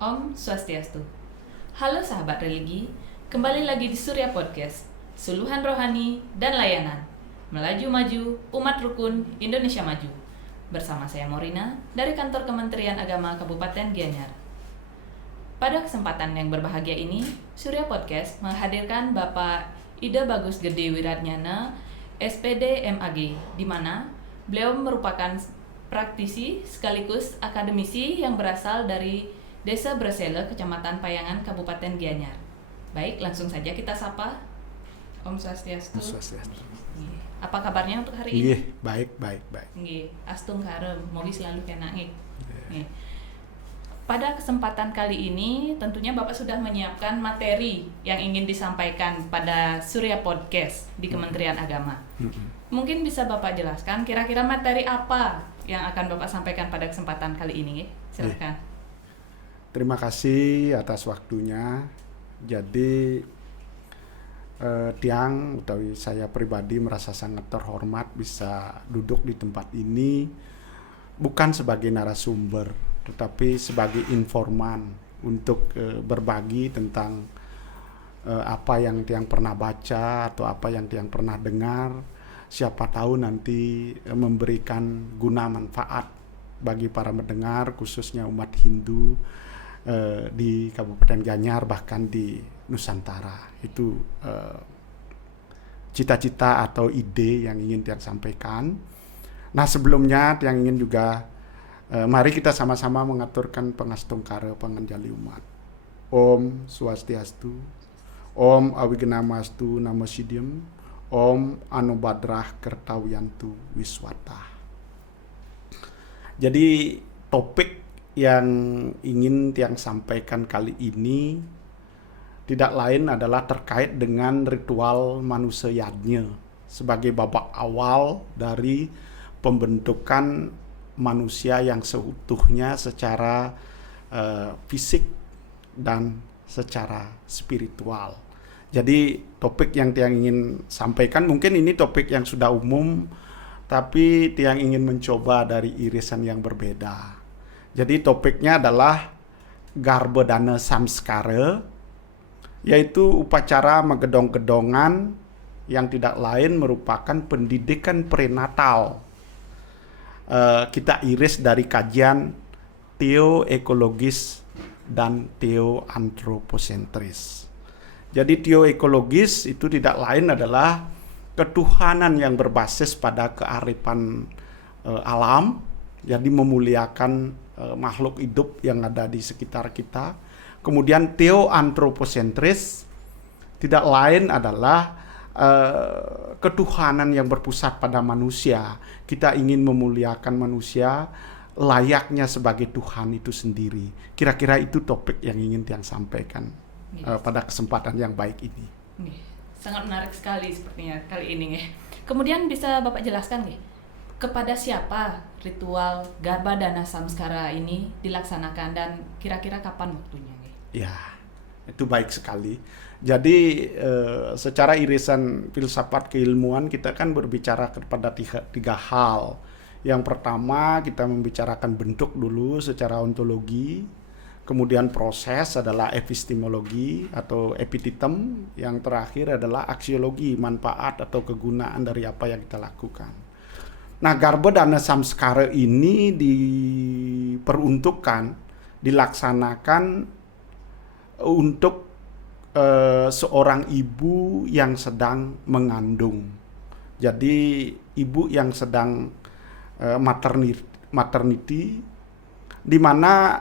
Om Swastiastu. Halo sahabat religi, kembali lagi di Surya Podcast, suluhan rohani dan layanan. Melaju maju, umat rukun, Indonesia maju. Bersama saya Morina dari Kantor Kementerian Agama Kabupaten Gianyar. Pada kesempatan yang berbahagia ini, Surya Podcast menghadirkan Bapak Ida Bagus Gede Wiratnyana, SPD MAG, di mana beliau merupakan praktisi sekaligus akademisi yang berasal dari Desa Bresele, Kecamatan Payangan, Kabupaten Gianyar. Baik, langsung saja kita sapa. Om Swastiastu. Apa kabarnya untuk hari ini? Baik. Astung karem, mogi selalu kena nggih. Pada kesempatan kali ini, tentunya Bapak sudah menyiapkan materi yang ingin disampaikan pada Surya Podcast di Kementerian Agama. Mungkin bisa Bapak jelaskan kira-kira materi apa yang akan Bapak sampaikan pada kesempatan kali ini? Silakan. Terima kasih atas waktunya. Jadi Tiang utawi saya pribadi merasa sangat terhormat bisa duduk di tempat ini bukan sebagai narasumber, tetapi sebagai informan untuk berbagi tentang apa yang Tiang pernah baca atau apa yang Tiang pernah dengar. Siapa tahu nanti memberikan guna manfaat bagi para mendengar, khususnya umat Hindu di Kabupaten Gianyar, bahkan di Nusantara. Itu cita-cita atau ide yang ingin Tiang sampaikan. Nah, sebelumnya Tiang ingin juga mari kita sama-sama mengaturkan pangastungkara panganjali umat. Om Swastiastu, Om Awigenamastu Namo Siddham, Om Anubadrah Kertawiyantu Wiswata. Jadi topik yang ingin Tiang sampaikan kali ini tidak lain adalah terkait dengan ritual manusia yajna sebagai babak awal dari pembentukan manusia yang seutuhnya secara fisik dan secara spiritual. Jadi topik yang Tiang ingin sampaikan, mungkin ini topik yang sudah umum, tapi Tiang ingin mencoba dari irisan yang berbeda. Jadi topiknya adalah Garbhodana Samskara, yaitu upacara megedong-gedongan yang tidak lain merupakan pendidikan prenatal. Kita iris dari kajian teoekologis dan teoantroposentris. Jadi teoekologis itu tidak lain adalah ketuhanan yang berbasis pada kearifan alam, jadi memuliakan makhluk hidup yang ada di sekitar kita. Kemudian teoantroposentris tidak lain adalah ketuhanan yang berpusat pada manusia. Kita ingin memuliakan manusia layaknya sebagai Tuhan itu sendiri. Kira-kira itu topik yang ingin Tiang sampaikan pada kesempatan yang baik ini. Sangat menarik sekali sepertinya kali ini. Kemudian bisa Bapak jelaskan kepada siapa ritual Garbhodana Samskara ini dilaksanakan dan kira-kira kapan waktunya? Ya, itu baik sekali. Jadi secara irisan filsafat keilmuan kita kan berbicara kepada tiga hal. Yang pertama kita membicarakan bentuk dulu secara ontologi, kemudian proses adalah epistemologi atau epititem, yang terakhir adalah aksiologi, manfaat atau kegunaan dari apa yang kita lakukan. Nah, Garbhodana Samskara ini diperuntukkan, dilaksanakan untuk seorang ibu yang sedang mengandung. Jadi ibu yang sedang maternity, di mana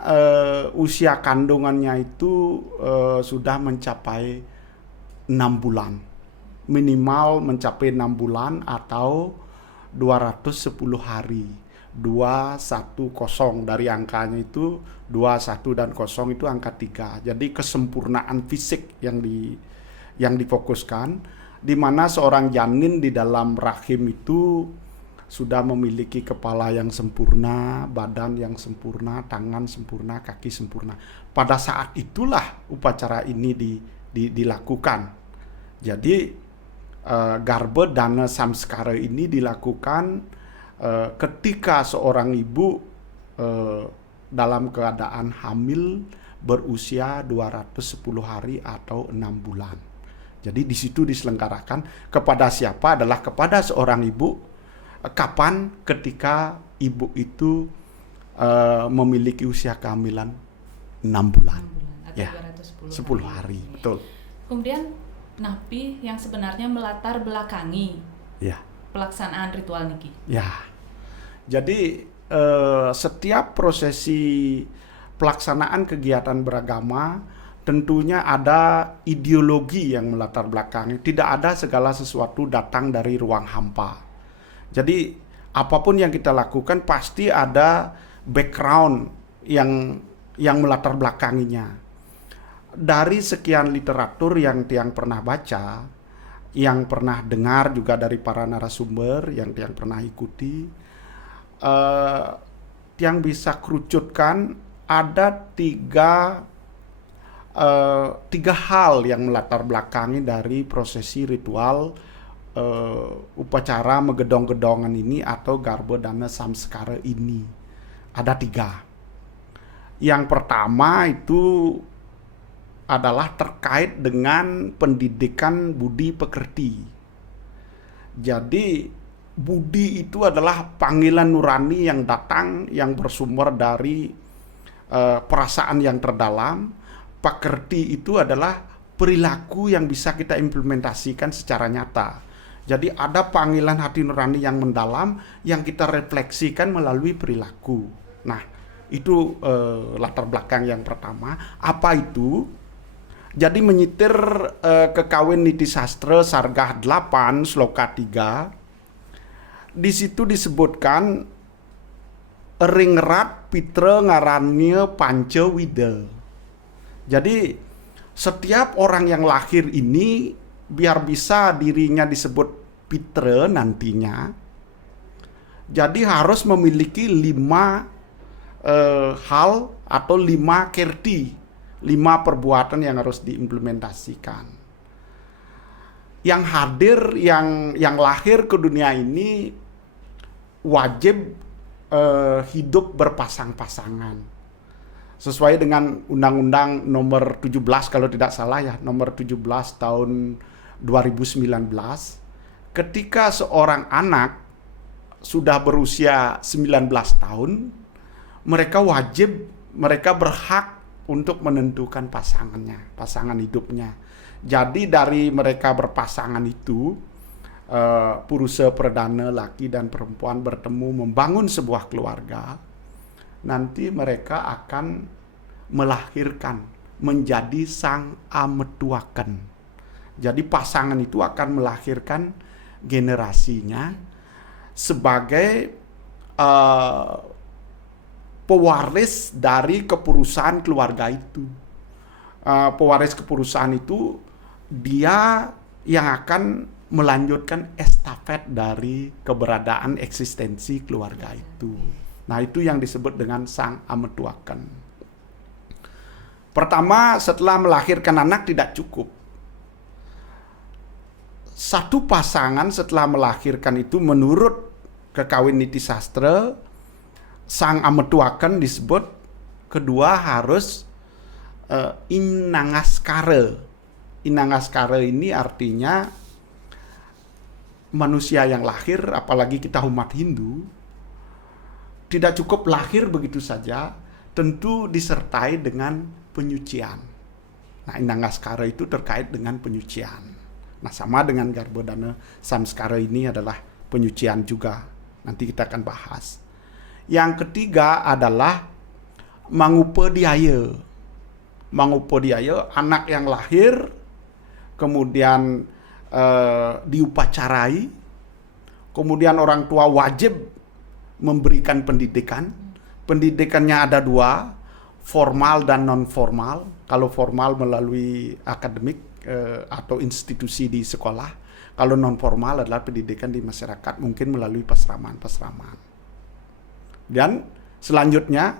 usia kandungannya itu sudah mencapai 6 bulan. Minimal mencapai 6 bulan atau 210 hari. 210 dari angkanya itu 21 dan 0 itu angka 3. Jadi kesempurnaan fisik yang difokuskan, di mana seorang janin di dalam rahim itu sudah memiliki kepala yang sempurna, badan yang sempurna, tangan sempurna, kaki sempurna. Pada saat itulah upacara ini dilakukan. Jadi Garbhodana Samskara ini dilakukan ketika seorang ibu dalam keadaan hamil berusia 210 hari atau 6 bulan. Jadi di situ diselenggarakan kepada siapa adalah kepada seorang ibu kapan ketika ibu itu memiliki usia kehamilan 6 bulan. 6 bulan atau Ya, 210 10 hari, betul. Kemudian napi yang sebenarnya melatar belakangi Ya. pelaksanaan ritual niki. Ya. Jadi setiap prosesi pelaksanaan kegiatan beragama tentunya ada ideologi yang melatar belakangi. Tidak ada segala sesuatu datang dari ruang hampa. Jadi apapun yang kita lakukan pasti ada background yang melatar belakanginya. Dari sekian literatur yang Tiang pernah baca, yang pernah dengar juga dari para narasumber yang Tiang pernah ikuti, Tiang bisa kerucutkan ada tiga hal yang melatar belakangi dari prosesi ritual upacara megedong-gedongan ini atau Garba Dana Samskara ini. Ada 3. Yang pertama itu adalah terkait dengan pendidikan budi pekerti. Jadi budi itu adalah panggilan nurani yang datang, yang bersumber dari perasaan yang terdalam. Pekerti itu adalah perilaku yang bisa kita implementasikan secara nyata. Jadi ada panggilan hati nurani yang mendalam yang kita refleksikan melalui perilaku. Nah, itu latar belakang yang pertama. Apa itu? Jadi menyitir kekawin niti sastra Sargah 8 Sloka 3. Di situ disebutkan ringrat pitra ngarannya Pancawida. Jadi setiap orang yang lahir ini biar bisa dirinya disebut pitra nantinya, jadi harus memiliki 5 hal atau 5 kerti, 5 perbuatan yang harus diimplementasikan. Yang hadir, yang lahir ke dunia ini wajib hidup berpasang-pasangan. Sesuai dengan Undang-Undang nomor 17 kalau tidak salah ya, nomor 17 tahun 2019. Ketika seorang anak sudah berusia 19 tahun, mereka berhak untuk menentukan pasangan hidupnya. Jadi dari mereka berpasangan itu, purusa perdana laki dan perempuan bertemu membangun sebuah keluarga. Nanti mereka akan melahirkan menjadi sang ametuaken. Jadi pasangan itu akan melahirkan generasinya sebagai pewaris dari kepurusan keluarga itu. Pewaris kepurusan itu dia yang akan melanjutkan estafet dari keberadaan eksistensi keluarga itu. Nah, itu yang disebut dengan sang ametuaken. Pertama, setelah melahirkan anak tidak cukup. Satu pasangan setelah melahirkan itu menurut kekawin niti sastra, sang ametuaken disebut kedua harus inangaskara. Inangaskara ini artinya manusia yang lahir, apalagi kita umat Hindu, tidak cukup lahir begitu saja, tentu disertai dengan penyucian. Nah, inangaskara itu terkait dengan penyucian. Nah, sama dengan Garba Dana Samskara ini adalah penyucian juga. Nanti kita akan bahas. Yang ketiga adalah mangupadiaya. Mangupadiaya, anak yang lahir, kemudian diupacarai, kemudian orang tua wajib memberikan pendidikan. Pendidikannya ada 2, formal dan non formal. Kalau formal melalui akademik atau institusi di sekolah, kalau non formal adalah pendidikan di masyarakat, mungkin melalui pasraman. Dan selanjutnya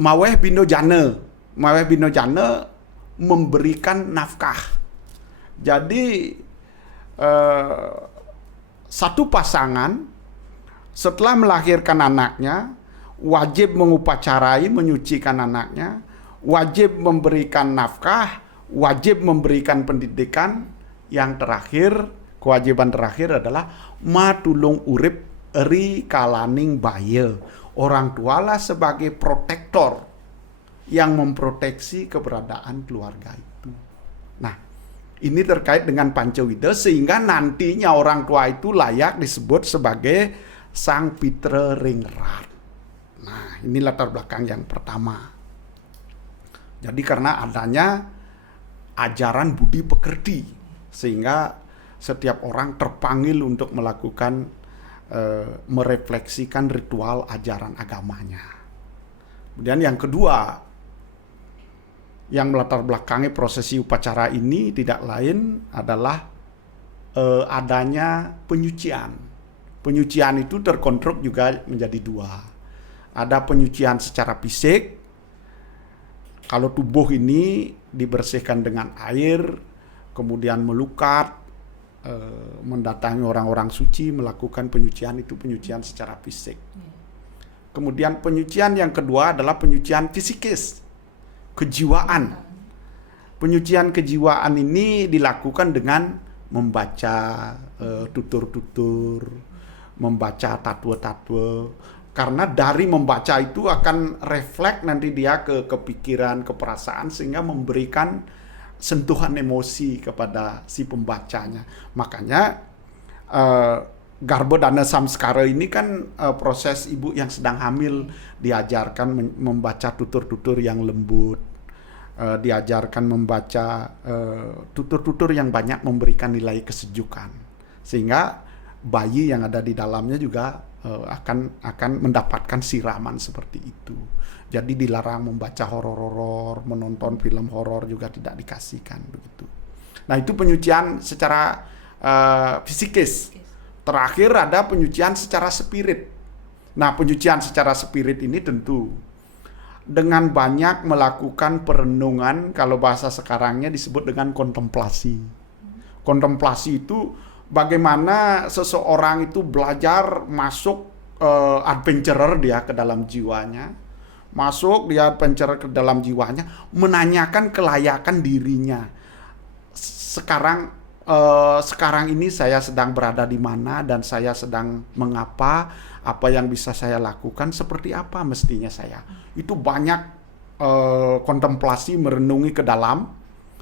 maweh bino jana memberikan nafkah. Jadi satu pasangan setelah melahirkan anaknya wajib mengupacarai, menyucikan anaknya, wajib memberikan nafkah, wajib memberikan pendidikan. Yang terakhir, kewajiban terakhir adalah matulung urip eri kalaning baye. Orang tualah sebagai protektor yang memproteksi keberadaan keluarga itu. Nah, ini terkait dengan Pancawida sehingga nantinya orang tua itu layak disebut sebagai sang pitra ringrat. Nah, ini latar belakang yang pertama. Jadi karena adanya ajaran budi pekerti, sehingga setiap orang terpanggil untuk melakukan merefleksikan ritual ajaran agamanya. Kemudian yang kedua, yang melatar belakangi prosesi upacara ini tidak lain adalah adanya penyucian. Penyucian itu terkonstruk juga menjadi dua. Ada penyucian secara fisik. Kalau tubuh ini dibersihkan dengan air, kemudian melukat, mendatangi orang-orang suci, melakukan penyucian, itu penyucian secara fisik. Kemudian penyucian yang kedua adalah penyucian fisikis, kejiwaan. Penyucian kejiwaan ini dilakukan dengan membaca tutur-tutur, membaca tatwa-tatwa. Karena dari membaca itu akan refleks nanti dia ke kepikiran, keperasaan, sehingga memberikan sentuhan emosi kepada si pembacanya. Makanya Garba Dana Samskara ini kan proses ibu yang sedang hamil diajarkan membaca tutur-tutur yang lembut, diajarkan membaca tutur-tutur yang banyak memberikan nilai kesejukan, sehingga bayi yang ada di dalamnya juga akan mendapatkan siraman seperti itu. Jadi dilarang membaca horor-horor, menonton film horor juga tidak dikasihkan begitu. Nah, itu penyucian secara fisikis. Terakhir ada penyucian secara spirit. Nah, penyucian secara spirit ini tentu dengan banyak melakukan perenungan, kalau bahasa sekarangnya disebut dengan kontemplasi. Kontemplasi itu bagaimana seseorang itu belajar masuk adventurer dia ke dalam jiwanya, masuk dia adventurer ke dalam jiwanya, menanyakan kelayakan dirinya. Sekarang ini saya sedang berada di mana dan saya sedang mengapa, apa yang bisa saya lakukan, seperti apa mestinya saya. Itu banyak kontemplasi, merenungi ke dalam,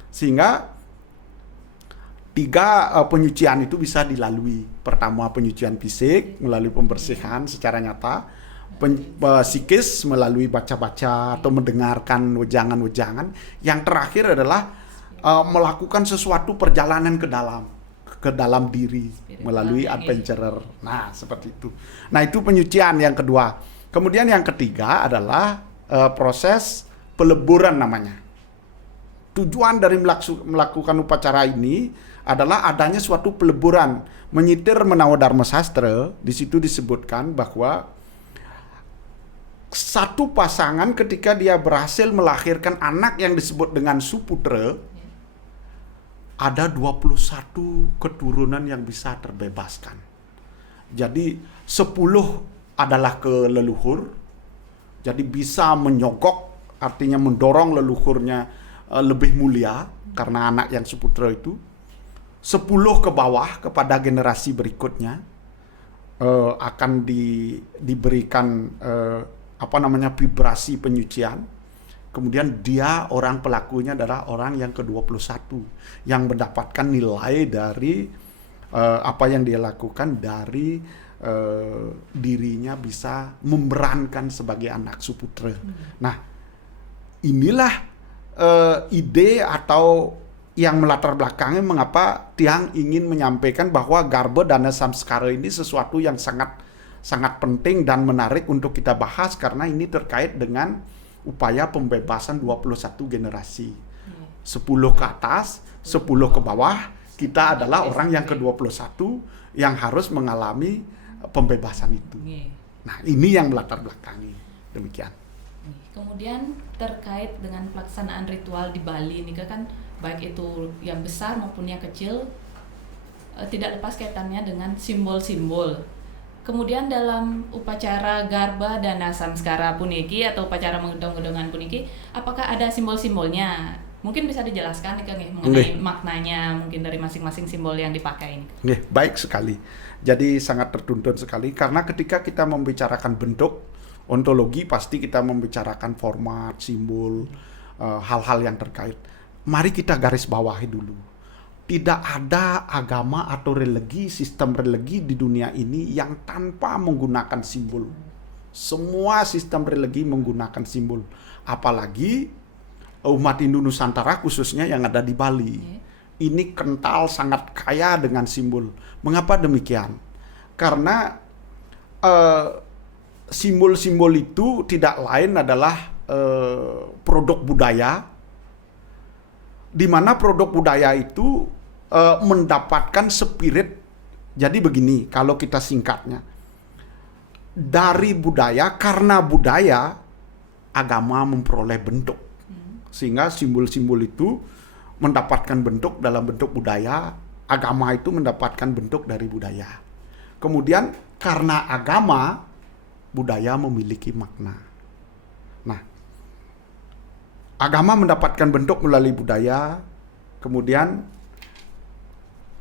sehingga 3 penyucian itu bisa dilalui. Pertama, penyucian fisik melalui pembersihan secara nyata, psikis melalui baca-baca atau mendengarkan wejangan-wejangan. Yang terakhir adalah melakukan sesuatu perjalanan ke dalam diri melalui adventurer. Nah, seperti itu. Nah, itu penyucian yang kedua. Kemudian yang ketiga adalah proses peleburan namanya. Tujuan dari melakukan upacara ini adalah adanya suatu peleburan. Menyitir Menawa Dharma Sastra, di situ disebutkan bahwa satu pasangan ketika dia berhasil melahirkan anak yang disebut dengan suputra, ada 21 keturunan yang bisa terbebaskan. Jadi 10 adalah ke leluhur, jadi bisa menyogok, artinya mendorong leluhurnya lebih mulia karena anak yang suputra itu. 10 ke bawah kepada generasi berikutnya akan diberikan vibrasi penyucian. Kemudian dia, orang pelakunya adalah orang yang ke-21 yang mendapatkan nilai dari apa yang dia lakukan, dari dirinya bisa memerankan sebagai anak suputra. Nah, inilah ide atau yang melatar belakangnya mengapa Tiang ingin menyampaikan bahwa Garba Dana Samskara ini sesuatu yang sangat penting dan menarik untuk kita bahas, karena ini terkait dengan upaya pembebasan 21 generasi. 10 ke atas, 10 ke bawah, kita adalah orang yang ke-21 yang harus mengalami pembebasan itu. Nah, ini yang melatar belakangi. Demikian. Kemudian terkait dengan pelaksanaan ritual di Bali ini kan baik itu yang besar maupun yang kecil tidak lepas kaitannya dengan simbol-simbol. Kemudian dalam upacara Garba Dana Samskara puniki atau upacara menggedong-gedongan puniki, apakah ada simbol-simbolnya? Mungkin bisa dijelaskan nih Kang mengenai maknanya mungkin dari masing-masing simbol yang dipakai ini. Baik sekali. Jadi sangat tertuntun sekali karena ketika kita membicarakan bentuk ontologi pasti kita membicarakan format, simbol, hal-hal yang terkait. Mari kita garis bawahi dulu. Tidak ada agama atau religi, sistem religi di dunia ini yang tanpa menggunakan simbol. Semua sistem religi menggunakan simbol. Apalagi umat Hindu Nusantara khususnya yang ada di Bali. Ini kental, sangat kaya dengan simbol. Mengapa demikian? Karena simbol-simbol itu tidak lain adalah produk budaya, di mana produk budaya itu mendapatkan spirit. Jadi begini, kalau kita singkatnya, dari budaya, karena budaya, agama memperoleh bentuk. Sehingga simbol-simbol itu mendapatkan bentuk dalam bentuk budaya, agama itu mendapatkan bentuk dari budaya. Kemudian karena agama, budaya memiliki makna. Nah, agama mendapatkan bentuk melalui budaya, kemudian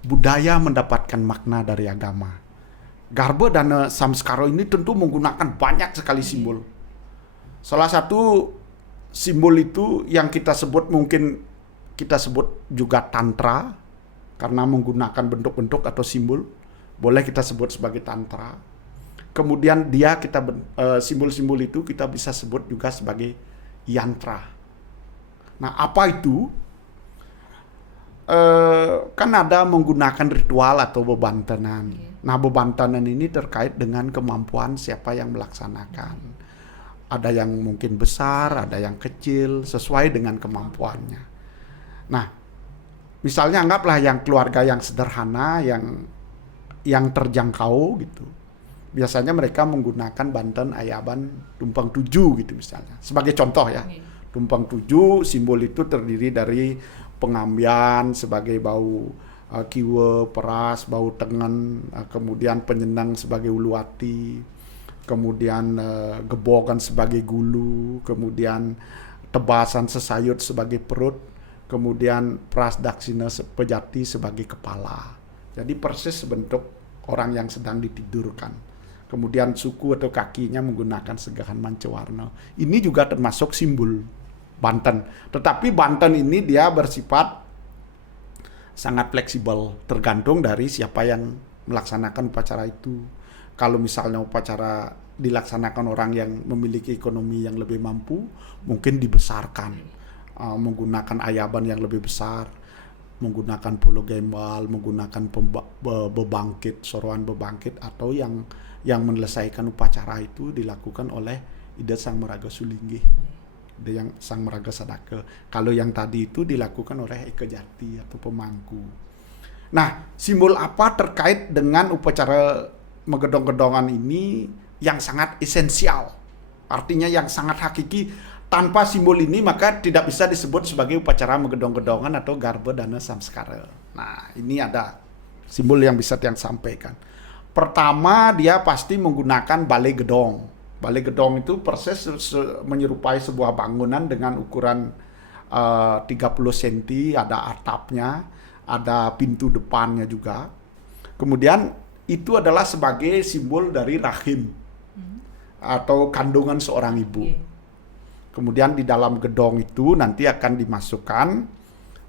budaya mendapatkan makna dari agama. Garba Dana Samskara ini tentu menggunakan banyak sekali simbol. Salah satu simbol itu yang kita sebut mungkin kita sebut juga tantra karena menggunakan bentuk-bentuk atau simbol. Boleh kita sebut sebagai tantra. Kemudian simbol-simbol itu kita bisa sebut juga sebagai yantra. Nah, apa itu? Kan ada menggunakan ritual atau bebantanan. Nah, bebantanan ini terkait dengan kemampuan siapa yang melaksanakan. Ada yang mungkin besar, ada yang kecil, sesuai dengan kemampuannya. Nah, misalnya anggaplah yang keluarga yang sederhana, yang terjangkau gitu. Biasanya mereka menggunakan banten, ayaban, tumpang tujuh gitu misalnya. Sebagai contoh ya. Tumpang tujuh simbol itu terdiri dari pengambian sebagai bau kiwe, peras, bau tengen, kemudian penyenang sebagai uluwati, kemudian gebogan sebagai gulu, kemudian tebasan sesayut sebagai perut, kemudian pras daksina pejati sebagai kepala. Jadi persis bentuk orang yang sedang ditidurkan. Kemudian suku atau kakinya menggunakan segahan mancewarna. Ini juga termasuk simbol Banten. Tetapi Banten ini dia bersifat sangat fleksibel, tergantung dari siapa yang melaksanakan upacara itu. Kalau misalnya upacara dilaksanakan orang yang memiliki ekonomi yang lebih mampu, mungkin dibesarkan, menggunakan ayaban yang lebih besar, menggunakan pulau gembal, menggunakan bebangkit, soroan bebangkit, atau yang menyelesaikan upacara itu dilakukan oleh Ida Sang Meraga Sulinggi, Ida yang Sang Meraga Sadake. Kalau yang tadi itu dilakukan oleh Eke Jati atau pemangku. Nah, simbol apa terkait dengan upacara megedong-gedongan ini yang sangat esensial, artinya yang sangat hakiki. Tanpa simbol ini maka tidak bisa disebut sebagai upacara megedong-gedongan atau Garba Dana Samskara. Nah, ini ada simbol yang bisa yang sampaikan. Pertama, dia pasti menggunakan balai gedong. Balai gedong itu persis menyerupai sebuah bangunan dengan ukuran 30 cm, ada atapnya, ada pintu depannya juga. Kemudian itu adalah sebagai simbol dari rahim atau kandungan seorang ibu. Kemudian di dalam gedong itu nanti akan dimasukkan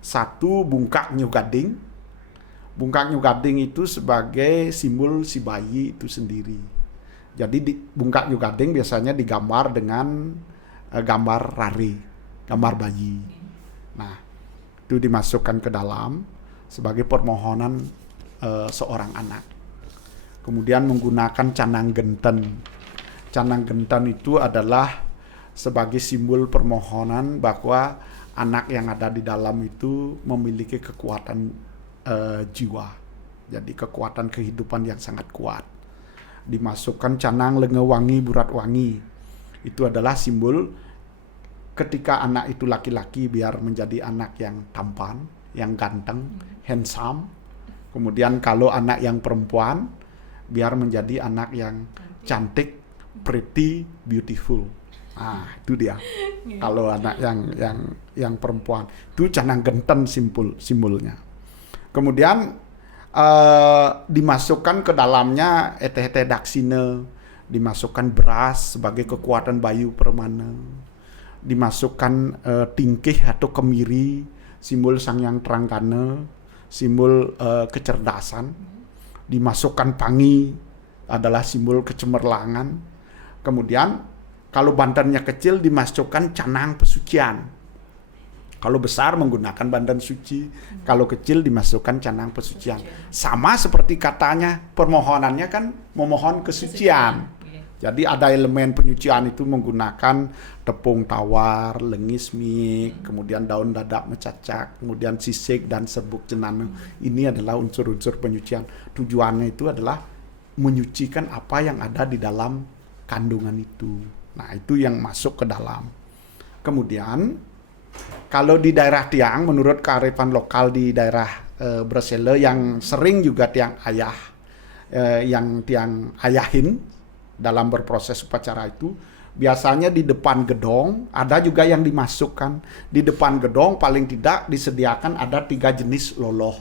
satu bungkak nyugading. Bungkak nyugading itu sebagai simbol si bayi itu sendiri. Jadi bungkak nyugading biasanya digambar dengan gambar rari, gambar bayi. Nah, itu dimasukkan ke dalam sebagai permohonan seorang anak. Kemudian menggunakan canang genten. Canang genten itu adalah sebagai simbol permohonan bahwa anak yang ada di dalam itu memiliki kekuatan jiwa. Jadi kekuatan kehidupan yang sangat kuat. Dimasukkan canang lenge wangi burat wangi. Itu adalah simbol ketika anak itu laki-laki biar menjadi anak yang tampan, yang ganteng, handsome. Kemudian kalau anak yang perempuan biar menjadi anak yang cantik, pretty, beautiful. Itu dia. Kalau anak yang perempuan itu canang genten simbolnya. Kemudian dimasukkan ke dalamnya ete-ete daksine, dimasukkan beras sebagai kekuatan bayu permana, dimasukkan tingkih atau kemiri, simbol sang yang terangkana, simbol kecerdasan, dimasukkan pangi adalah simbol kecemerlangan. Kemudian kalau bandannya kecil dimasukkan canang pesucian. Kalau besar menggunakan bandan suci, kalau kecil dimasukkan canang pesucian. Sama seperti katanya, permohonannya kan memohon kesucian. Jadi ada elemen penyucian itu menggunakan tepung tawar, lengis mik, kemudian daun dadak mecacak, kemudian sisik dan serbuk cenana. Ini adalah unsur-unsur penyucian. Tujuannya itu adalah menyucikan apa yang ada di dalam kandungan itu. Nah, itu yang masuk ke dalam. Kemudian kalau di daerah Tiang, menurut kearifan lokal di daerah Bresele yang sering juga tiang ayahin dalam berproses upacara itu, biasanya di depan gedong ada juga yang dimasukkan. Di depan gedong paling tidak disediakan ada 3 jenis loloh.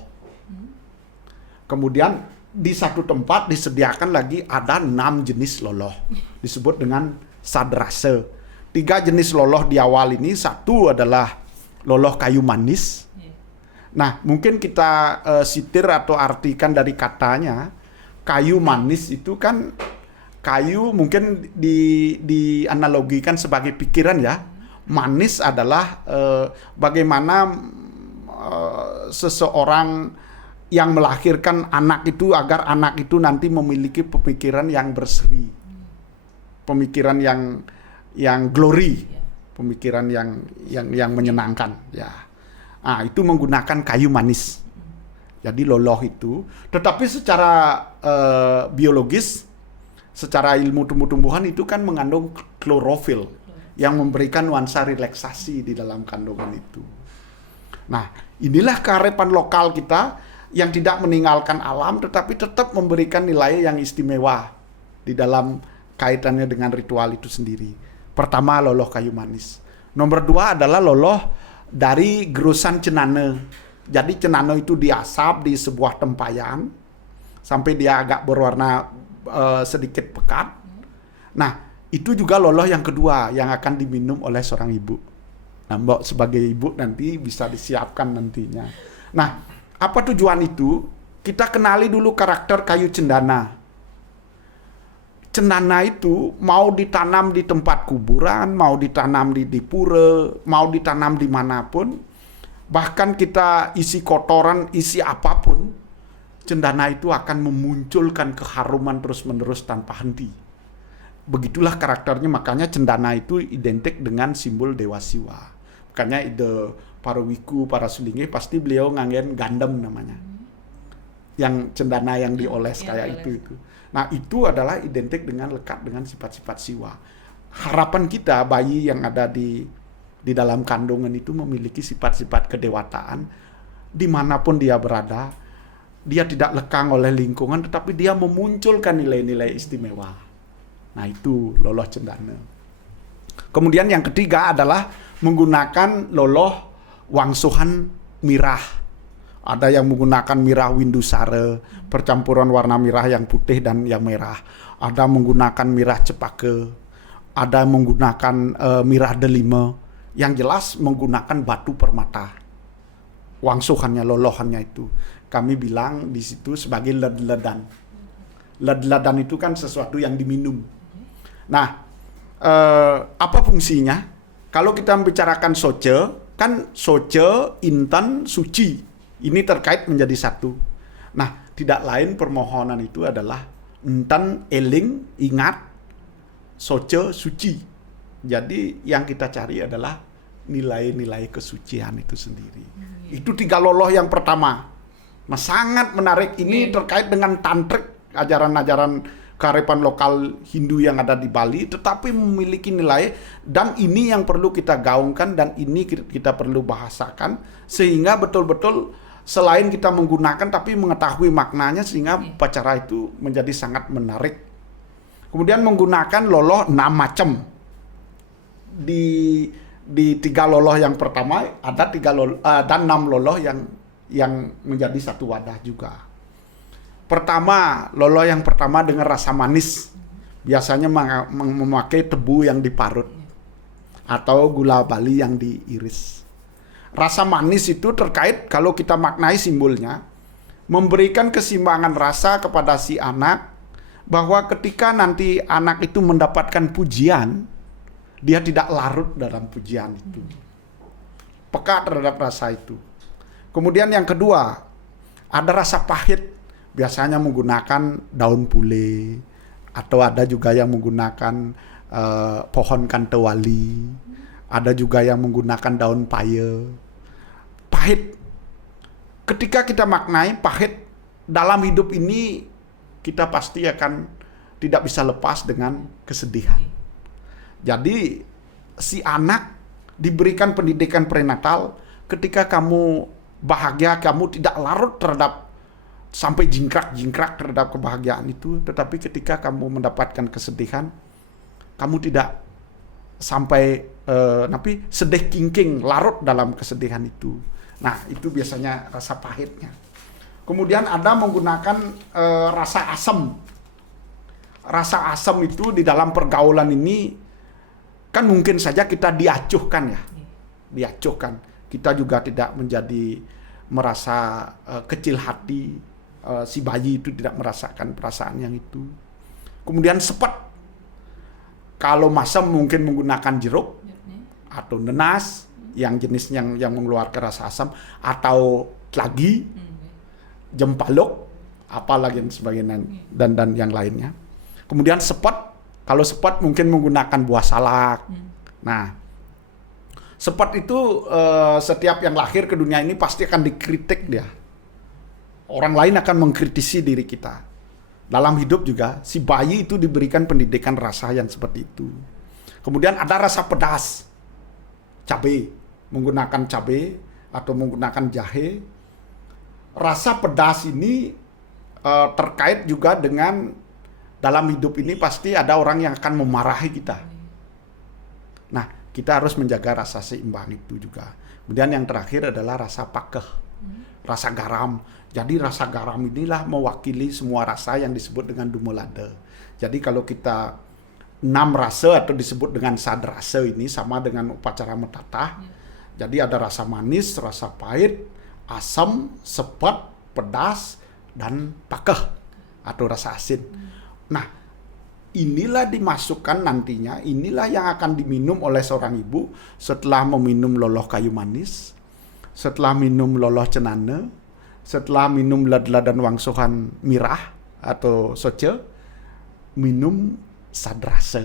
Kemudian di satu tempat disediakan lagi ada 6 jenis loloh, disebut dengan sadrase. 3 jenis loloh di awal ini, satu adalah loloh kayu manis. Nah, mungkin kita sitir atau artikan dari katanya, kayu manis itu kan kayu mungkin dianalogikan sebagai pikiran ya. Manis adalah bagaimana seseorang yang melahirkan anak itu agar anak itu nanti memiliki pemikiran yang berseri, pemikiran yang glory, pemikiran yang menyenangkan ya. Itu menggunakan kayu manis. Jadi loloh itu, tetapi secara biologis, secara ilmu tumbuh-tumbuhan itu kan mengandung klorofil yang memberikan nuansa relaksasi di dalam kandungan itu. Nah, inilah kearifan lokal kita yang tidak meninggalkan alam tetapi tetap memberikan nilai yang istimewa di dalam kaitannya dengan ritual itu sendiri. Pertama, loloh kayu manis. Nomor 2 adalah loloh dari gerusan cenana. Jadi cenana itu diasap di sebuah tempayan sampai dia agak berwarna sedikit pekat. Nah, itu juga loloh yang kedua yang akan diminum oleh seorang ibu. Nah, Mbak sebagai ibu nanti bisa disiapkan nantinya. Nah, apa tujuan itu? Kita kenali dulu karakter kayu cendana. Cendana itu mau ditanam di tempat kuburan, mau ditanam di pura, mau ditanam dimanapun, bahkan kita isi kotoran, isi apapun, cendana itu akan memunculkan keharuman terus-menerus tanpa henti. Begitulah karakternya, makanya cendana itu identik dengan simbol Dewa Siwa. Makanya ide para wiku, para sulingi pasti beliau nganggen gandem namanya. Yang cendana yang dioles kayak itu. Nah, itu adalah identik dengan lekat dengan sifat-sifat siwa. Harapan kita bayi yang ada di dalam kandungan itu memiliki sifat-sifat kedewataan dimanapun dia berada. Dia tidak lekang oleh lingkungan, tetapi dia memunculkan nilai-nilai istimewa. Nah, itu loloh cendana. Kemudian yang ketiga adalah menggunakan loloh wangsuhan mirah. Ada yang menggunakan mirah windusare, percampuran warna mirah yang putih dan yang merah. Ada menggunakan mirah cepake, ada menggunakan mirah delima. Yang jelas menggunakan batu permata. Wangsuhannya, lolohannya itu. Kami bilang di situ sebagai led-ledan. Led-ledan itu kan sesuatu yang diminum. Nah, apa fungsinya? Kalau kita membicarakan soce, kan soce, intan, suci. Ini terkait menjadi satu. Nah, tidak lain permohonan itu adalah intan, eling, ingat, soce, suci. Jadi yang kita cari adalah nilai-nilai kesucian itu sendiri. Itu 3 loloh yang pertama. Nah, sangat menarik. Ini terkait dengan tantrik, ajaran-ajaran kearifan lokal Hindu yang ada di Bali, tetapi memiliki nilai, dan ini yang perlu kita gaungkan dan ini kita perlu bahasakan sehingga betul-betul selain kita menggunakan tapi mengetahui maknanya sehingga upacara itu menjadi sangat menarik. Kemudian menggunakan loloh 6 macam. Di 3 loloh yang pertama ada 3 loloh dan 6 loloh yang menjadi satu wadah juga. Pertama, loloh yang pertama dengan rasa manis. Biasanya memakai tebu yang diparut atau gula bali yang diiris. Rasa manis itu terkait kalau kita maknai simbolnya, memberikan keseimbangan rasa kepada si anak, bahwa ketika nanti anak itu mendapatkan pujian, dia tidak larut dalam pujian itu. Peka terhadap rasa itu. Kemudian yang kedua, ada rasa pahit. Biasanya menggunakan daun pule, atau ada juga yang menggunakan pohon kantewali, ada juga yang menggunakan daun paye. Pahit. Ketika kita maknai pahit dalam hidup ini, kita pasti akan tidak bisa lepas dengan kesedihan. Jadi si anak diberikan pendidikan prenatal, ketika kamu bahagia, kamu tidak larut terhadap sampai jingkrak terhadap kebahagiaan itu, tetapi ketika kamu mendapatkan kesedihan, kamu tidak sampai tapi sedih kingking, larut dalam kesedihan itu. Nah, itu biasanya rasa pahitnya. Kemudian ada menggunakan rasa asam. Rasa asam itu di dalam pergaulan ini kan mungkin saja kita diacuhkan ya. Diacuhkan. Kita juga tidak menjadi merasa kecil hati. Si bayi itu tidak merasakan perasaan yang itu. Kemudian sepet. Kalau masam mungkin menggunakan jeruk atau nenas yang jenis yang mengeluarkan rasa asam, atau lagi jempaluk, apalagi yang sebagainya dan yang lainnya. Kemudian sepet, kalau sepet mungkin menggunakan buah salak. Nah, sepet itu setiap yang lahir ke dunia ini pasti akan dikritik dia. Orang lain akan mengkritisi diri kita. Dalam hidup juga, si bayi itu diberikan pendidikan rasa yang seperti itu. Kemudian ada rasa pedas. Cabai, menggunakan cabai atau menggunakan jahe. Rasa pedas ini terkait juga dengan dalam hidup ini pasti ada orang yang akan memarahi kita. Nah, kita harus menjaga rasa seimbang itu juga. Kemudian yang terakhir adalah rasa pakeh, rasa garam. Jadi rasa garam inilah mewakili semua rasa yang disebut dengan dumolade. Jadi kalau kita 6 rasa atau disebut dengan sadrasa ini sama dengan upacara metatah. Jadi ada rasa manis, rasa pahit, asam, sepet, pedas, dan pakeh atau rasa asin. Nah, inilah dimasukkan nantinya, inilah yang akan diminum oleh seorang ibu setelah meminum loloh kayu manis, setelah minum loloh cenana, setelah minum lad-lad dan wangsuhan mirah atau soce, minum sadrasa.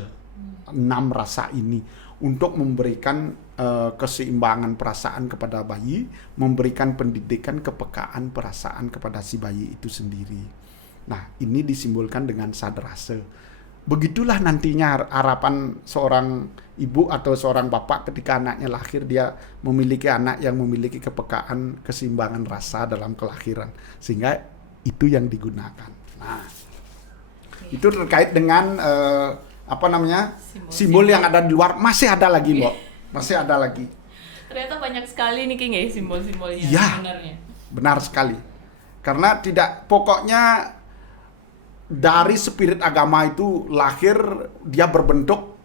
6 rasa ini untuk memberikan keseimbangan perasaan kepada bayi, memberikan pendidikan kepekaan perasaan kepada si bayi itu sendiri. Nah, ini disimbolkan dengan sadrasa. Begitulah nantinya harapan seorang ibu atau seorang bapak ketika anaknya lahir, dia memiliki anak yang memiliki kepekaan, keseimbangan rasa dalam kelahiran. Sehingga itu yang digunakan. Nah, itu terkait dengan simbol yang ada di luar. Masih ada lagi, Mbok. Masih ada lagi. Ternyata banyak sekali nih King ya simbol-simbolnya sebenarnya. Benar sekali. Karena pokoknya dari spirit agama itu lahir, dia berbentuk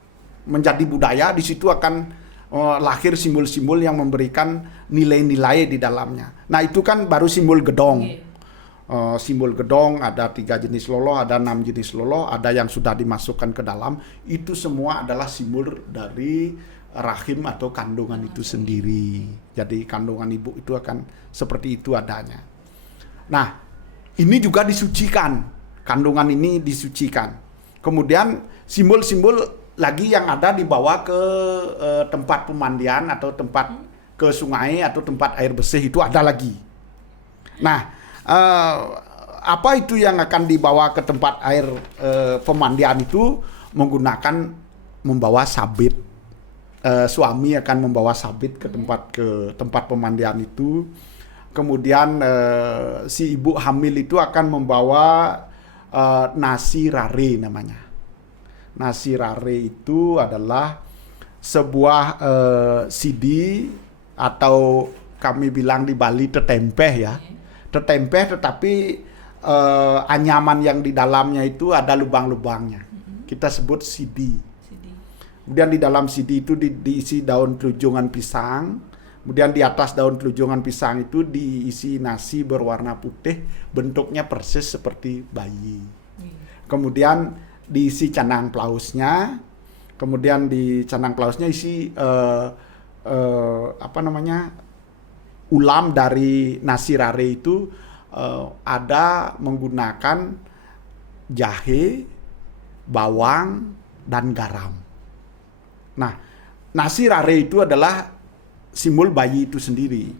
menjadi budaya, di situ akan lahir simbol-simbol yang memberikan nilai-nilai di dalamnya. Nah, itu kan baru simbol gedong. Simbol gedong ada 3 jenis loloh, ada 6 jenis loloh, ada yang sudah dimasukkan ke dalam. Itu semua adalah simbol dari rahim atau kandungan itu sendiri. Jadi kandungan ibu itu akan seperti itu adanya. Nah, ini juga disucikan. Kandungan ini disucikan. Kemudian simbol-simbol lagi yang ada dibawa ke tempat pemandian atau tempat ke sungai atau tempat air bersih itu ada lagi. Nah, apa itu yang akan dibawa ke tempat air pemandian itu? Membawa sabit. Suami akan membawa sabit ke tempat pemandian itu. Kemudian si ibu hamil itu akan membawa nasi rare namanya. Nasi rare itu adalah sebuah CD atau kami bilang di Bali tetempeh ya. Tetempeh tetapi anyaman yang di dalamnya itu ada lubang-lubangnya. Kita sebut CD. Kemudian di dalam CD itu diisi daun telunjukan pisang. Kemudian di atas daun telunjukan pisang itu diisi nasi berwarna putih, bentuknya persis seperti bayi. Kemudian diisi canang plausnya. Kemudian di canang plausnya isi ulam dari nasi rare itu ada menggunakan jahe, bawang, dan garam. Nah, nasi rare itu adalah simbol bayi itu sendiri.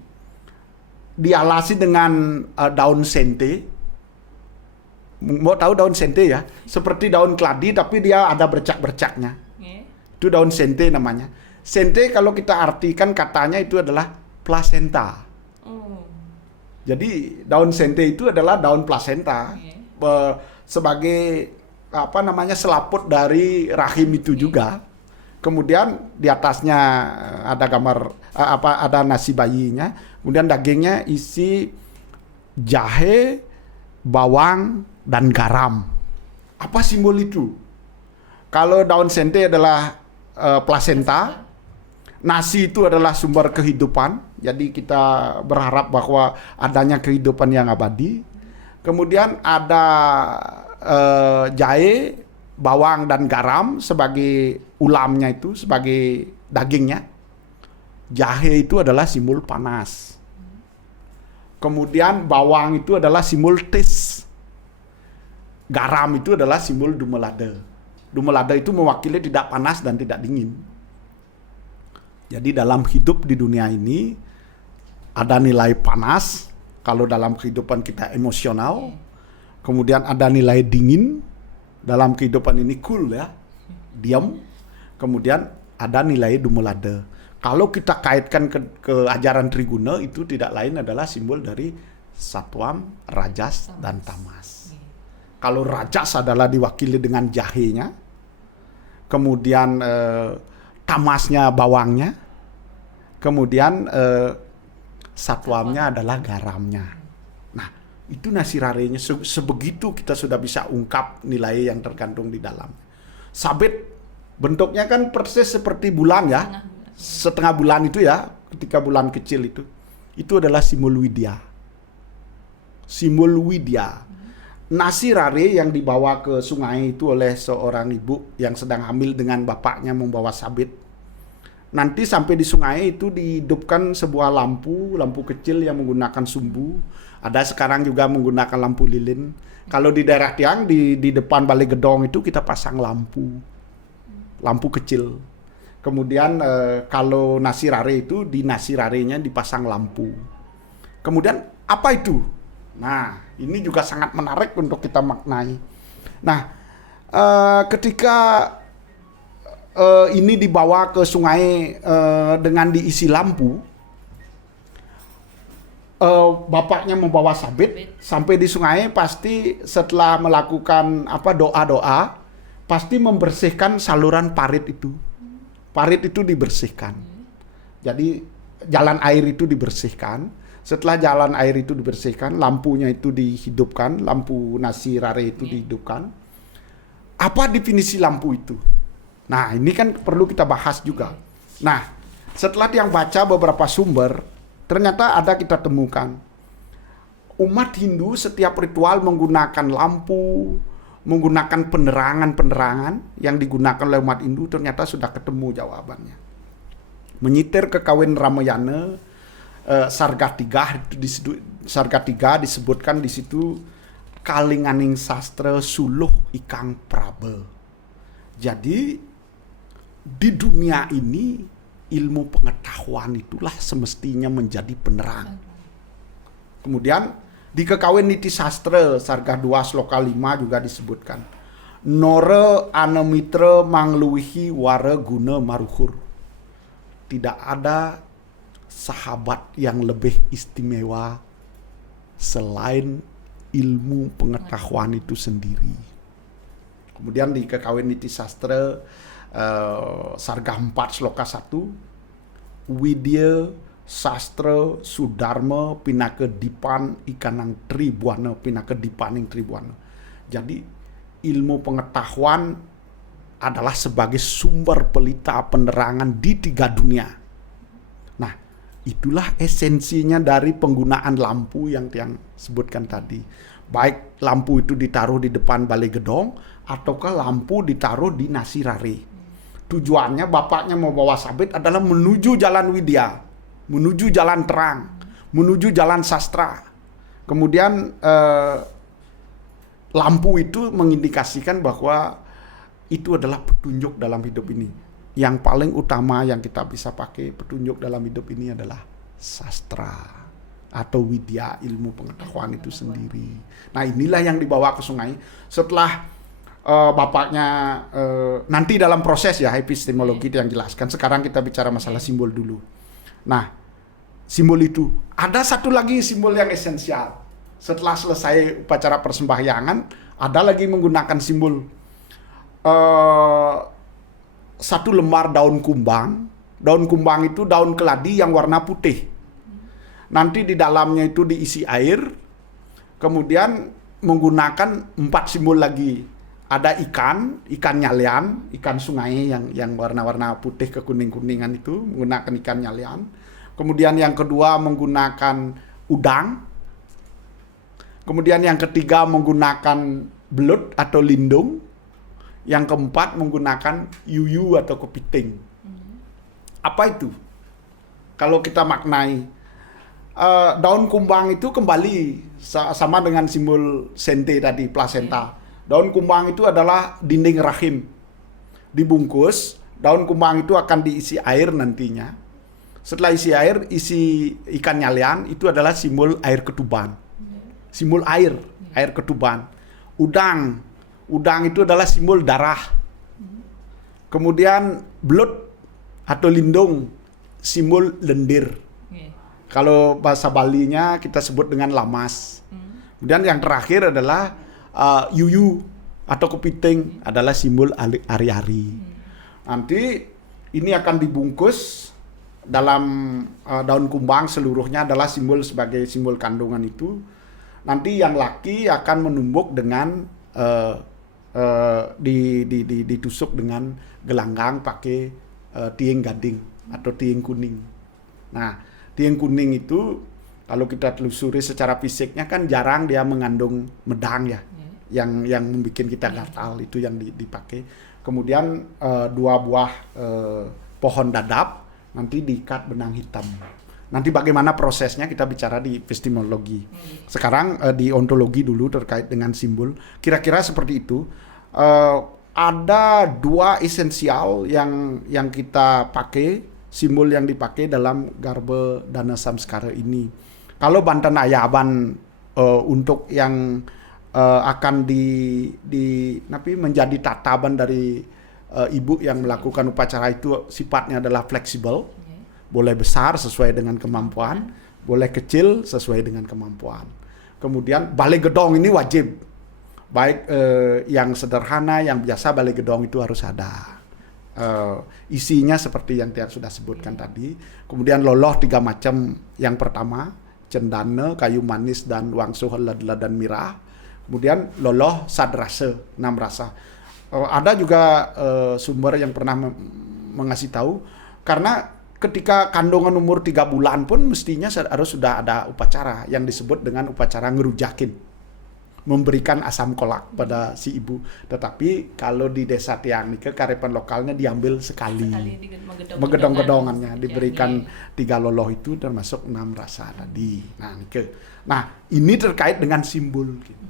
Dialasi dengan daun sente. Mau tahu daun sente ya? Seperti daun keladi tapi dia ada bercak-bercaknya. Itu daun sente namanya. Sente kalau kita artikan katanya itu adalah plasenta. Jadi daun sente itu adalah daun plasenta. Sebagai selaput dari rahim itu juga. Kemudian di atasnya ada gambar ada nasi bayinya, kemudian dagingnya isi jahe, bawang, dan garam. Apa simbol itu? Kalau daun sente adalah plasenta, nasi itu adalah sumber kehidupan. Jadi kita berharap bahwa adanya kehidupan yang abadi. Kemudian ada jahe, bawang, dan garam sebagai ulamnya itu, sebagai dagingnya. Jahe itu adalah simbol panas. Kemudian bawang itu adalah simbol tis. Garam itu adalah simbol dumelade. Dumelade itu mewakili tidak panas dan tidak dingin. Jadi dalam hidup di dunia ini ada nilai panas kalau dalam kehidupan kita emosional. Kemudian ada nilai dingin dalam kehidupan ini, cool ya, diam. Kemudian ada nilai dumelade. Kalau kita kaitkan ke ajaran Triguna, itu tidak lain adalah simbol dari Satwam, Rajas, dan Tamas. Kalau Rajas adalah diwakili dengan jahenya, kemudian Tamasnya bawangnya, kemudian Satwamnya adalah garamnya. Nah, itu nasi rarenya. Sebegitu kita sudah bisa ungkap nilai yang terkandung di dalam. Sabit bentuknya kan persis seperti bulan ya. Setengah bulan itu ya, ketika bulan kecil itu adalah simbol Widya. Simbol Widya. Nasi rare yang dibawa ke sungai itu oleh seorang ibu yang sedang hamil dengan bapaknya membawa sabit. Nanti sampai di sungai itu dihidupkan sebuah lampu kecil yang menggunakan sumbu. Ada sekarang juga menggunakan lampu lilin. Kalau di daerah Tiang di depan Balai Gedong itu kita pasang lampu kecil. Kemudian kalau nasi rare itu di nasi rarenya dipasang lampu. Kemudian apa itu? Nah, ini juga sangat menarik untuk kita maknai. Nah, ketika ini dibawa ke sungai dengan diisi lampu, bapaknya membawa sabit sampai di sungai, pasti setelah melakukan doa-doa, pasti membersihkan saluran parit itu. Parit itu dibersihkan. Jadi jalan air itu dibersihkan. Setelah jalan air itu dibersihkan, lampunya itu dihidupkan, lampu nasi rare itu dihidupkan. Apa definisi lampu itu? Nah, ini kan perlu kita bahas juga. Nah, setelah yang baca beberapa sumber, ternyata ada kita temukan. Umat Hindu setiap ritual menggunakan lampu, menggunakan penerangan-penerangan yang digunakan oleh umat Hindu, ternyata sudah ketemu jawabannya. Menyitir ke kawin Ramayana, Sarga Tiga disebutkan di situ kalinganing sastra suluh ikang prabe. Jadi di dunia ini ilmu pengetahuan itulah semestinya menjadi penerang. Kemudian di Kekawin Niti Sastra Sarga 2 Sloka 5 juga disebutkan Nore anemitra mangluihi wara guna maruhur. Tidak ada sahabat yang lebih istimewa selain ilmu pengetahuan itu sendiri. Kemudian di Kekawin Niti Sastra Sarga 4 Sloka 1, Widya Sastra Sudharma Pinaka Dipan Ikanang Tribuana Pinaka Dipaning Tribuana. Jadi ilmu pengetahuan adalah sebagai sumber pelita penerangan di 3 dunia. Nah, itulah esensinya dari penggunaan lampu yang sebutkan tadi. Baik lampu itu ditaruh di depan balai gedong ataukah lampu ditaruh di Nasirare. Tujuannya bapaknya mau bawa sabit adalah menuju jalan widya, menuju jalan terang, menuju jalan sastra. Kemudian lampu itu mengindikasikan bahwa itu adalah petunjuk dalam hidup ini. Yang paling utama yang kita bisa pakai petunjuk dalam hidup ini adalah sastra atau widya, ilmu pengetahuan itu sendiri. Nah, inilah yang dibawa ke sungai setelah bapaknya nanti dalam proses ya epistemologi yang jelaskan. Sekarang kita bicara masalah simbol dulu. Nah, simbol itu ada satu lagi simbol yang esensial. Setelah selesai upacara persembahyangan, ada lagi menggunakan simbol satu lembar daun kumbang. Daun kumbang itu daun keladi yang warna putih. Nanti di dalamnya itu diisi air. Kemudian menggunakan 4 simbol lagi. Ada ikan nyalian, ikan sungai yang warna-warna putih ke kuning-kuningan itu menggunakan ikan nyalian. Kemudian yang kedua menggunakan udang. Kemudian yang ketiga menggunakan belut atau lindung. Yang keempat menggunakan yuyu atau kepiting. Apa itu? Kalau kita maknai, daun kumbang itu kembali sama dengan simbol sente tadi, placenta. Daun kumbang itu adalah dinding rahim. Dibungkus, daun kumbang itu akan diisi air nantinya. Setelah isi air, isi ikan nyalian itu adalah simbol air ketuban. Simbol air ketuban. Udang itu adalah simbol darah. Kemudian belut atau lindung, simbol lendir. Kalau bahasa Balinya kita sebut dengan lamas. Kemudian yang terakhir adalah yuyu atau kepiting adalah simbol ari-ari. Nanti ini akan dibungkus dalam daun kumbang, seluruhnya adalah sebagai simbol kandungan itu. Nanti yang laki akan menumbuk dengan ditusuk dengan gelanggang pakai tieng gading atau tieng kuning. Nah, tieng kuning itu kalau kita telusuri secara fisiknya kan jarang dia mengandung medang ya. Yang membuat kita gatal itu yang dipakai. Kemudian 2 buah pohon dadap nanti diikat benang hitam. Nanti bagaimana prosesnya kita bicara di epistemologi. Sekarang di ontologi dulu terkait dengan simbol. Kira-kira seperti itu. Ada 2 esensial yang kita pakai, simbol yang dipakai dalam Garba Dana Samskara ini. Kalau Banten Ayaban untuk yang akan menjadi tataban dari ibu yang melakukan upacara itu sifatnya adalah fleksibel. Boleh besar sesuai dengan kemampuan, boleh kecil sesuai dengan kemampuan. Kemudian balai gedong ini wajib. Baik yang sederhana, yang biasa, balai gedong itu harus ada. Isinya seperti yang sudah sebutkan tadi. Kemudian loloh 3 macam. Yang pertama, cendana, kayu manis, dan wangsuh, ladla, dan mirah. Kemudian loloh sadrasa, 6 rasa. Ada juga sumber yang pernah mengasih tahu, karena ketika kandungan umur 3 bulan pun mestinya harus sudah ada upacara yang disebut dengan upacara ngerujakin, memberikan asam kolak pada si ibu. Tetapi kalau di desa Tiang Nike, karepan lokalnya diambil sekali megedong-gedongannya, diberikan 3 loloh itu termasuk 6 rasa tadi. Nah, ini terkait dengan simbol gitu.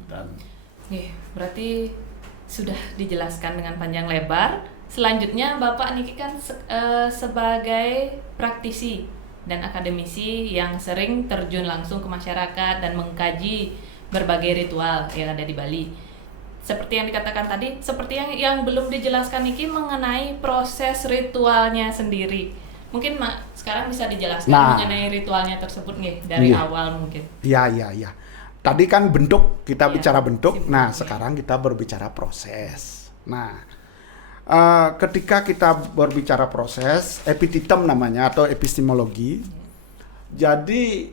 Berarti sudah dijelaskan dengan panjang lebar. Selanjutnya Bapak Niki kan sebagai praktisi dan akademisi yang sering terjun langsung ke masyarakat dan mengkaji berbagai ritual yang ada di Bali. Seperti yang dikatakan tadi, seperti yang belum dijelaskan Niki mengenai proses ritualnya sendiri. Mungkin sekarang bisa dijelaskan mengenai ritualnya tersebut nih dari awal mungkin. Iya. Tadi kan bentuk, kita Iya, bicara bentuk. simpul, Nah, iya. sekarang kita berbicara proses. Nah, ketika kita berbicara proses, epititem namanya atau epistemologi. Jadi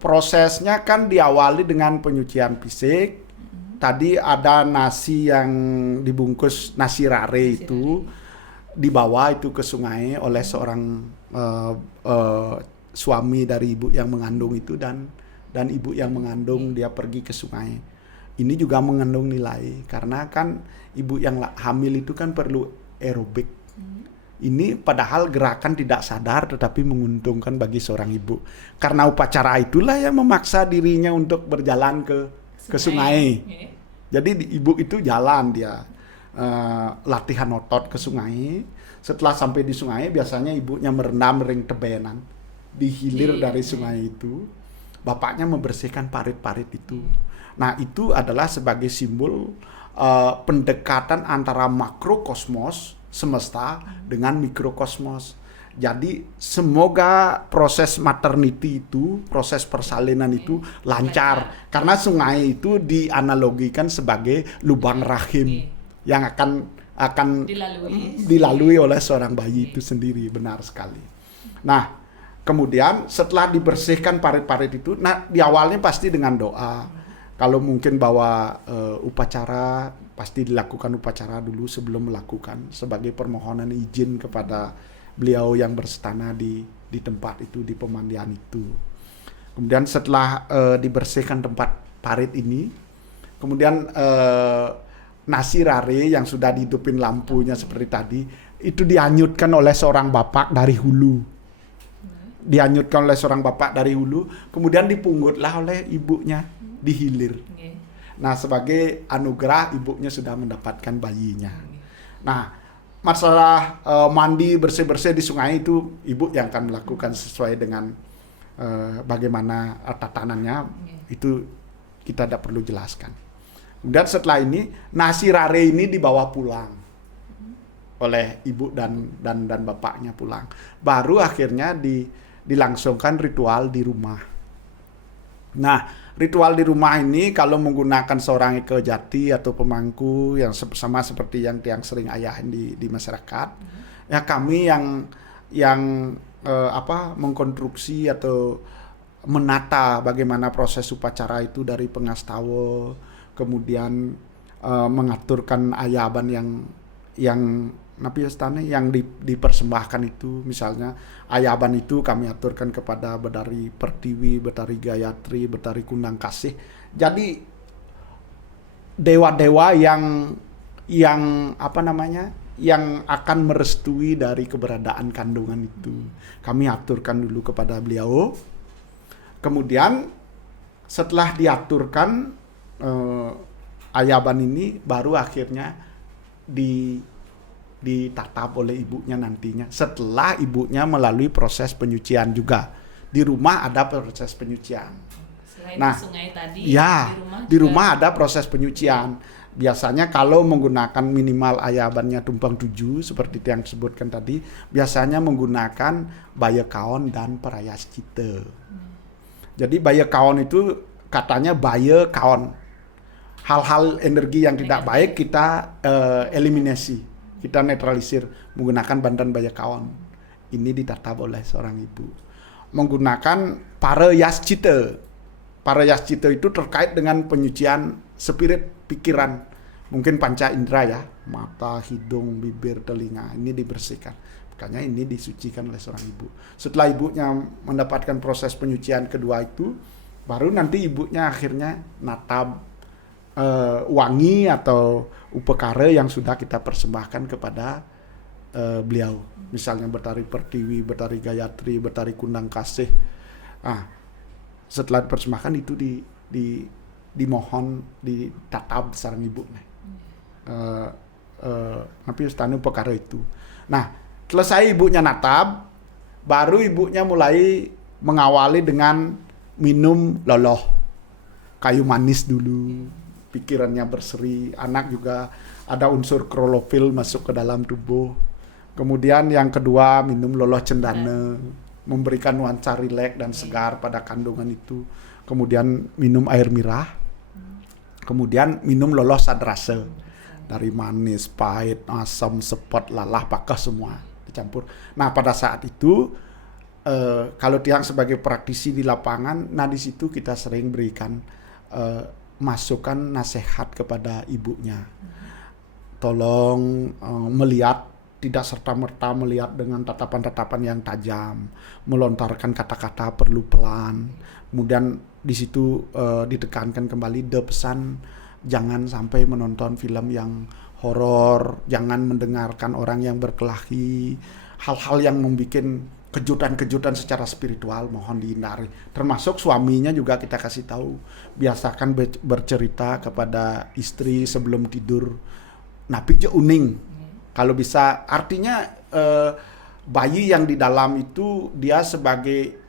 prosesnya kan diawali dengan penyucian fisik. Tadi ada nasi yang dibungkus nasi rare itu dibawa itu ke sungai oleh seorang suami dari ibu yang mengandung itu dan ibu yang mengandung dia pergi ke sungai. Ini juga mengandung nilai karena kan ibu yang hamil itu kan perlu aerobik. Ini padahal gerakan tidak sadar tetapi menguntungkan bagi seorang ibu. Karena upacara itulah yang memaksa dirinya untuk berjalan ke sungai. Okay. Jadi ibu itu jalan dia latihan otot ke sungai. Setelah sampai di sungai biasanya ibunya merendam ring tebenan di hilir dari sungai itu. Bapaknya membersihkan parit-parit itu. Nah, itu adalah sebagai simbol pendekatan antara makrokosmos semesta dengan mikrokosmos. Jadi semoga proses maternity itu, proses persalinan itu lancar. Karena sungai itu dianalogikan sebagai lubang rahim yang akan dilalui oleh seorang bayi itu sendiri, benar sekali. Nah, kemudian setelah dibersihkan parit-parit itu, nah di awalnya pasti dengan doa. Kalau mungkin bawa upacara, pasti dilakukan upacara dulu sebelum melakukan sebagai permohonan izin kepada beliau yang berstana di tempat itu, di pemandian itu. Kemudian setelah dibersihkan tempat parit ini, kemudian nasi rare yang sudah dihidupin lampunya seperti tadi, itu dianyutkan oleh seorang bapak dari hulu. Dianyutkan oleh seorang bapak dari hulu, kemudian dipunggutlah oleh ibunya di hilir. Nah, sebagai anugerah ibunya sudah mendapatkan bayinya. Nah, masalah mandi bersih-bersih di sungai itu ibu yang akan melakukan sesuai dengan bagaimana tatanannya, itu kita tidak perlu jelaskan. Kemudian setelah ini nasi rare ini dibawa pulang oleh ibu dan bapaknya pulang. Baru akhirnya dilangsungkan ritual di rumah. Nah, ritual di rumah ini kalau menggunakan seorang Eke Jati atau pemangku yang sama seperti yang tiang sering ayahin di masyarakat, ya kami yang mengkonstruksi atau menata bagaimana proses upacara itu dari pengastawa, kemudian mengaturkan ayaban yang dipersembahkan itu, misalnya ayaban itu kami aturkan kepada Betari Pertiwi, Betari Gayatri, Betari Kundang Kasih. Jadi dewa-dewa yang akan merestui dari keberadaan kandungan itu kami aturkan dulu kepada beliau. Kemudian setelah diaturkan ayaban ini baru akhirnya ditatap oleh ibunya nantinya setelah ibunya melalui proses penyucian juga. Di rumah ada proses penyucian. Selain Nah, sungai tadi, ya, di di juga rumah ada proses penyucian. Biasanya kalau menggunakan minimal ayabannya tumpang 7 seperti yang disebutkan tadi, biasanya menggunakan baya kaon dan perayas cita. Jadi baya kaon itu katanya baya kaon. Hal-hal energi yang tidak baik kita eliminasi, kita netralisir menggunakan bandan baya kaon. Ini ditatap oleh seorang ibu. Menggunakan parayas cita. Parayas cita itu terkait dengan penyucian spirit, pikiran, mungkin panca indera ya, mata, hidung, bibir, telinga, ini dibersihkan. Makanya ini disucikan oleh seorang ibu. Setelah ibunya mendapatkan proses penyucian kedua itu, baru nanti ibunya akhirnya natab wangi atau upekara yang sudah kita persembahkan kepada beliau. Misalnya Betari Pertiwi, Betari Gayatri, Betari Kundang Kasih. Nah, setelah dipersembahkan itu dimohon ditatap sareng ibu tapi stanu perkara itu. Nah, selesai ibunya natap, baru ibunya mulai mengawali dengan minum loloh, kayu manis dulu, pikirannya berseri. Anak juga ada unsur klorofil masuk ke dalam tubuh. Kemudian yang kedua minum loloh cendana. memberikan nuansa rileks dan segar pada kandungan itu. Kemudian minum air mirah, kemudian minum lolos sadrase dari manis, pahit, asam, sepet, lalah, pakah semua dicampur. Nah pada saat itu kalau Tiang sebagai praktisi di lapangan, nah di situ kita sering berikan masukan nasihat kepada ibunya. Tolong melihat, tidak serta-merta melihat dengan tatapan-tatapan yang tajam, melontarkan kata-kata perlu pelan. Kemudian di situ ditekankan kembali pesan jangan sampai menonton film yang horor, jangan mendengarkan orang yang berkelahi, hal-hal yang membuat kejutan-kejutan secara spiritual mohon dihindari. Termasuk suaminya juga kita kasih tahu, biasakan bercerita kepada istri sebelum tidur. Napi je uning. Kalau bisa, artinya bayi yang di dalam itu dia sebagai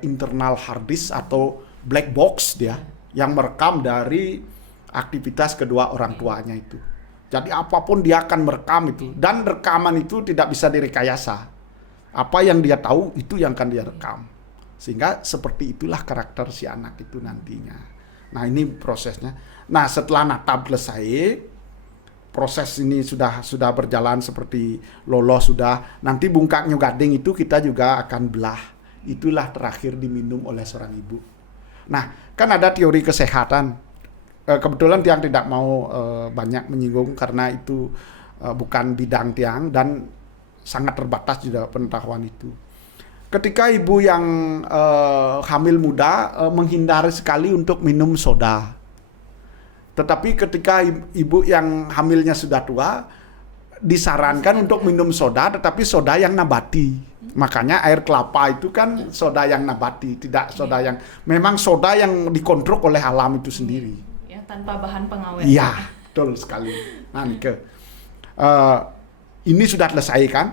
internal hard disk atau black box dia yang merekam dari aktivitas kedua orang tuanya itu. Jadi apapun dia akan merekam itu, dan rekaman itu tidak bisa direkayasa. Apa yang dia tahu itu yang akan dia rekam. Sehingga seperti itulah karakter si anak itu nantinya. Nah ini prosesnya. Nah setelah natap selesai, proses ini sudah berjalan seperti lolos sudah. Nanti bungkak nyugading itu kita juga akan belah. Itulah terakhir diminum oleh seorang ibu. Nah kan ada teori kesehatan. Kebetulan Tiang tidak mau banyak menyinggung karena itu bukan bidang Tiang dan sangat terbatas juga pengetahuan itu. Ketika ibu yang hamil muda menghindari sekali untuk minum soda. Tetapi ketika ibu yang hamilnya sudah tua disarankan untuk minum soda, tetapi soda yang nabati. Makanya air kelapa itu kan soda yang nabati, tidak soda yang memang soda yang dikontrol oleh alam itu sendiri. Ya, tanpa bahan pengawet. Iya, betul sekali. Nah, ini sudah selesai kan?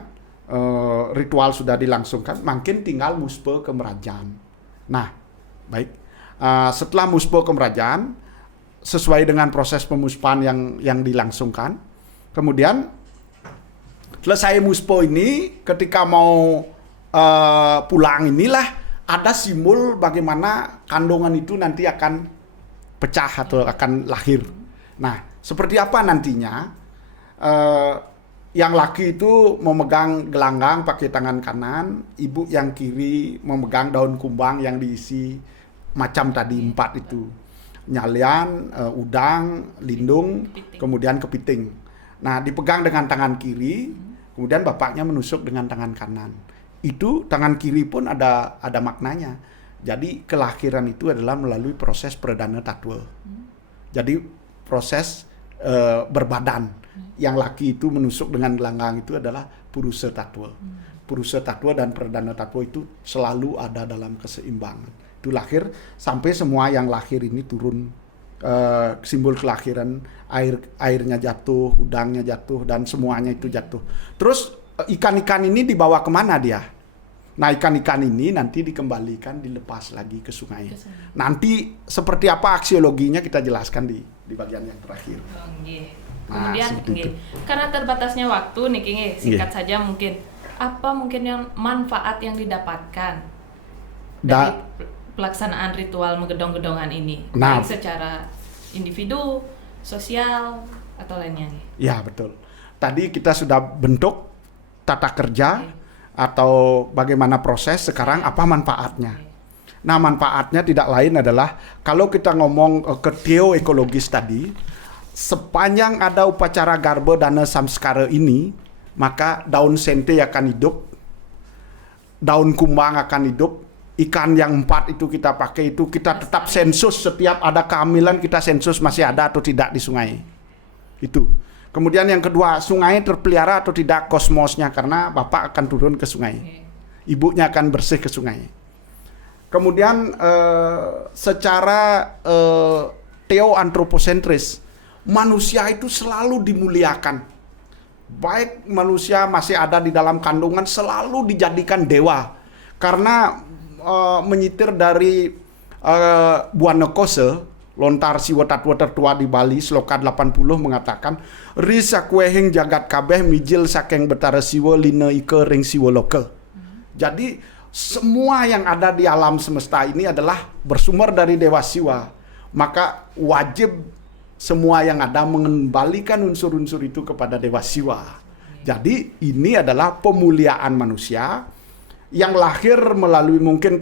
Ritual sudah dilangsungkan, makin tinggal muspe ke merajaan. Nah, baik. Setelah muspe ke merajaan, sesuai dengan proses pemuspan yang dilangsungkan, kemudian selesai muspo ini, ketika mau pulang inilah ada simbol bagaimana kandungan itu nanti akan pecah atau akan lahir. Nah, seperti apa nantinya? Yang laki itu memegang gelanggang pakai tangan kanan, ibu yang kiri memegang daun kumbang yang diisi macam tadi 4 itu. Nyalian, udang, lindung, kemudian kepiting. Nah, dipegang dengan tangan kiri, kemudian bapaknya menusuk dengan tangan kanan. Itu tangan kiri pun ada maknanya. Jadi kelahiran itu adalah melalui proses perdana tatwa. Jadi proses berbadan. Yang laki itu menusuk dengan gelanggang itu adalah purusa tatwa. Purusa tatwa dan perdana tatwa itu selalu ada dalam keseimbangan. Itu lahir sampai semua yang lahir ini turun simbol kelahiran, airnya jatuh, udangnya jatuh, dan semuanya itu jatuh. Terus ikan-ikan ini dibawa kemana dia? Nah, ikan-ikan ini nanti dikembalikan, dilepas lagi ke sungai. Nanti seperti apa aksiologinya kita jelaskan di bagian yang terakhir. Kemudian, karena terbatasnya waktu nih, singkat saja mungkin apa yang manfaat yang didapatkan dari pelaksanaan ritual menggedong-gedongan ini, baik secara individu, sosial, atau lainnya? Ya, betul. Tadi kita sudah bentuk tata kerja atau bagaimana proses, sekarang apa manfaatnya. Nah, manfaatnya tidak lain adalah kalau kita ngomong ke teoekologis tadi, sepanjang ada upacara garba dana samskara ini, maka daun sente akan hidup, daun kumbang akan hidup, ikan yang 4 itu kita pakai itu, kita tetap sensus setiap ada kehamilan, kita sensus masih ada atau tidak di sungai. Itu. Kemudian yang kedua, sungai terpelihara atau tidak kosmosnya, karena bapak akan turun ke sungai. Ibunya akan bersih ke sungai. Kemudian secara teoantroposentris, manusia itu selalu dimuliakan. Baik manusia masih ada di dalam kandungan selalu dijadikan dewa. Karena menyitir dari Buana Kose, lontar siwa tatwa tertua di Bali, sloka 80 mengatakan, Risa kuehing jagat kabeh mijil sakeng betara siwa lina ike ring siwa loke. Jadi semua yang ada di alam semesta ini adalah bersumber dari Dewa Siwa. Maka wajib semua yang ada mengembalikan unsur-unsur itu kepada Dewa Siwa. Jadi ini adalah pemuliaan manusia yang lahir melalui mungkin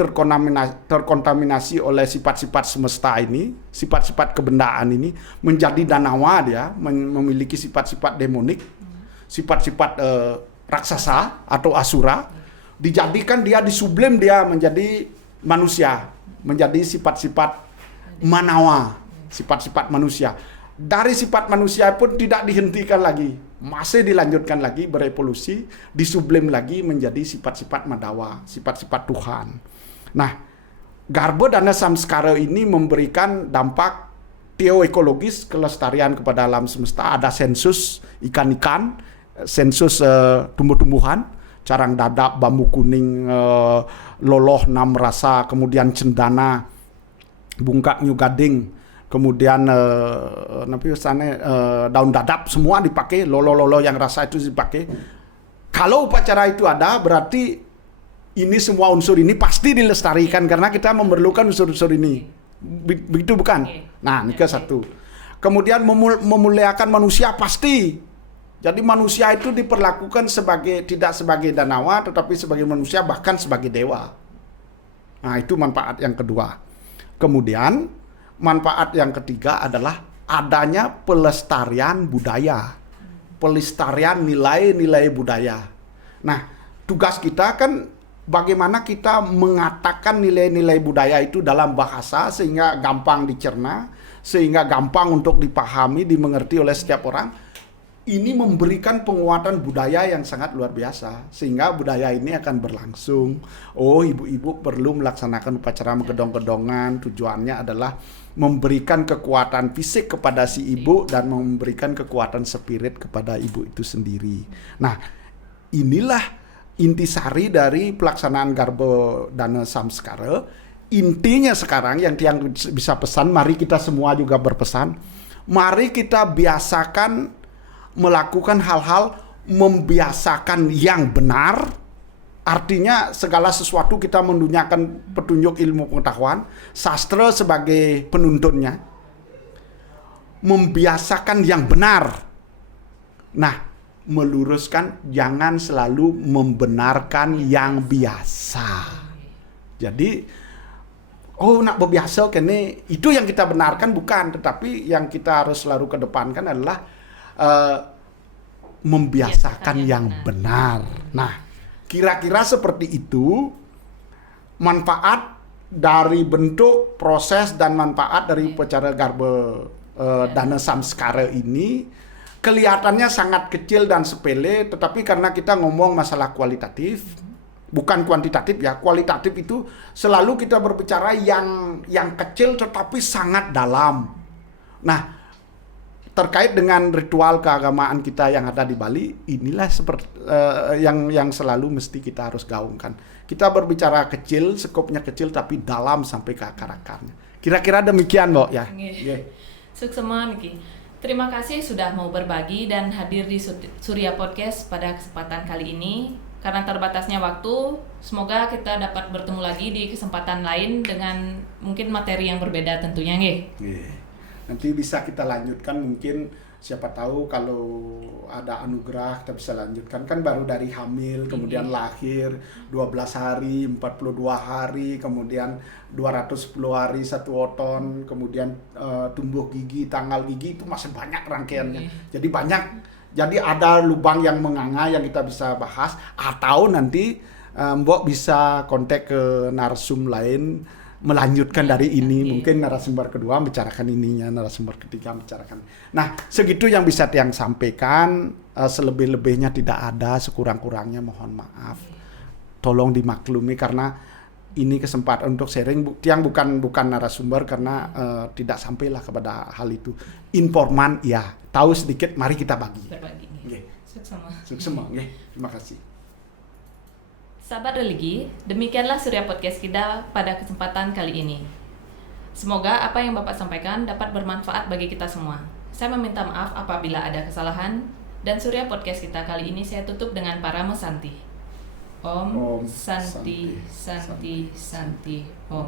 terkontaminasi oleh sifat-sifat semesta ini, sifat-sifat kebendaan ini, menjadi danawa dia, memiliki sifat-sifat demonik, sifat-sifat raksasa atau asura, dijadikan dia disublim dia menjadi manusia, menjadi sifat-sifat manawa, sifat-sifat manusia. Dari sifat manusia pun tidak dihentikan lagi, masih dilanjutkan lagi berevolusi, disublim lagi menjadi sifat-sifat madawa, sifat-sifat Tuhan. Nah, Garbo Dana Samskara ini memberikan dampak teoekologis kelestarian kepada alam semesta. Ada sensus ikan-ikan, sensus tumbuh-tumbuhan, carang dadap, bambu kuning, loloh, enam rasa, kemudian cendana, bungkak nyugading, kemudian daun dadap, semua dipakai, lolo yang rasa itu dipakai. Kalau upacara itu ada, berarti ini semua unsur ini pasti dilestarikan karena kita memerlukan unsur-unsur ini. Begitu bukan? Nah, ini ke satu. Kemudian memuliakan manusia pasti. Jadi manusia itu diperlakukan tidak sebagai danawa, tetapi sebagai manusia, bahkan sebagai dewa. Nah, itu manfaat yang kedua. Kemudian manfaat yang ketiga adalah adanya pelestarian budaya, pelestarian nilai-nilai budaya. Nah, tugas kita kan bagaimana kita mengatakan nilai-nilai budaya itu dalam bahasa sehingga gampang dicerna, sehingga gampang untuk dipahami, dimengerti oleh setiap orang. Ini memberikan penguatan budaya yang sangat luar biasa, sehingga budaya ini akan berlangsung. Oh, ibu-ibu perlu melaksanakan upacara menggedong-gedongan, tujuannya adalah memberikan kekuatan fisik kepada si ibu dan memberikan kekuatan spirit kepada ibu itu sendiri. Nah, inilah intisari dari pelaksanaan Garbo Dana Samskara. Intinya sekarang yang bisa pesan, mari kita semua juga berpesan, mari kita biasakan melakukan hal-hal, membiasakan yang benar. Artinya segala sesuatu kita mendunyakan petunjuk ilmu pengetahuan, sastra sebagai penuntunnya, membiasakan yang benar. Nah, meluruskan jangan selalu membenarkan yang biasa. Jadi nak berbiasa kene itu yang kita benarkan bukan, tetapi yang kita harus selalu kedepankan adalah membiasakan yang benar. Nah, kira-kira seperti itu manfaat dari bentuk, proses, dan manfaat dari upacara Garbo Dana Samskara ini kelihatannya sangat kecil dan sepele, tetapi karena kita ngomong masalah kualitatif, bukan kuantitatif ya, kualitatif itu selalu kita berbicara yang kecil tetapi sangat dalam. Nah, terkait dengan ritual keagamaan kita yang ada di Bali, inilah seperti yang selalu mesti kita harus gaungkan. Kita berbicara kecil, skopnya kecil, tapi dalam sampai ke akar-akarnya. Kira-kira demikian, Mbok ya. Suksema Niki. Terima kasih sudah mau berbagi dan hadir di Surya Podcast pada kesempatan kali ini. Karena terbatasnya waktu, semoga kita dapat bertemu lagi di kesempatan lain dengan mungkin materi yang berbeda tentunya, nggih. Nanti bisa kita lanjutkan, mungkin siapa tahu kalau ada anugerah kita bisa lanjutkan, kan baru dari hamil, kemudian lahir 12 hari, 42 hari, kemudian 210 hari satu oton, kemudian tumbuh gigi, tanggal gigi, itu masih banyak rangkaiannya. Jadi ada lubang yang menganga yang kita bisa bahas, atau nanti Mbok bisa kontak ke narsum lain melanjutkan dari ini, mungkin narasumber kedua bicarakan ininya, narasumber ketiga bicarakan. Nah, segitu yang bisa Tiang sampaikan, selebih-lebihnya tidak ada, sekurang-kurangnya mohon maaf. Tolong dimaklumi karena ini kesempatan untuk sharing. Tiang bukan narasumber karena tidak sampailah kepada hal itu. Informan ya, tahu sedikit, mari kita bagi. Berbagi. Suksema, terima kasih. Sahabat religi, demikianlah Surya Podcast kita pada kesempatan kali ini. Semoga apa yang Bapak sampaikan dapat bermanfaat bagi kita semua. Saya meminta maaf apabila ada kesalahan, dan Surya Podcast kita kali ini saya tutup dengan para mesanti. Om Om Santi Santi Santi Santi Om.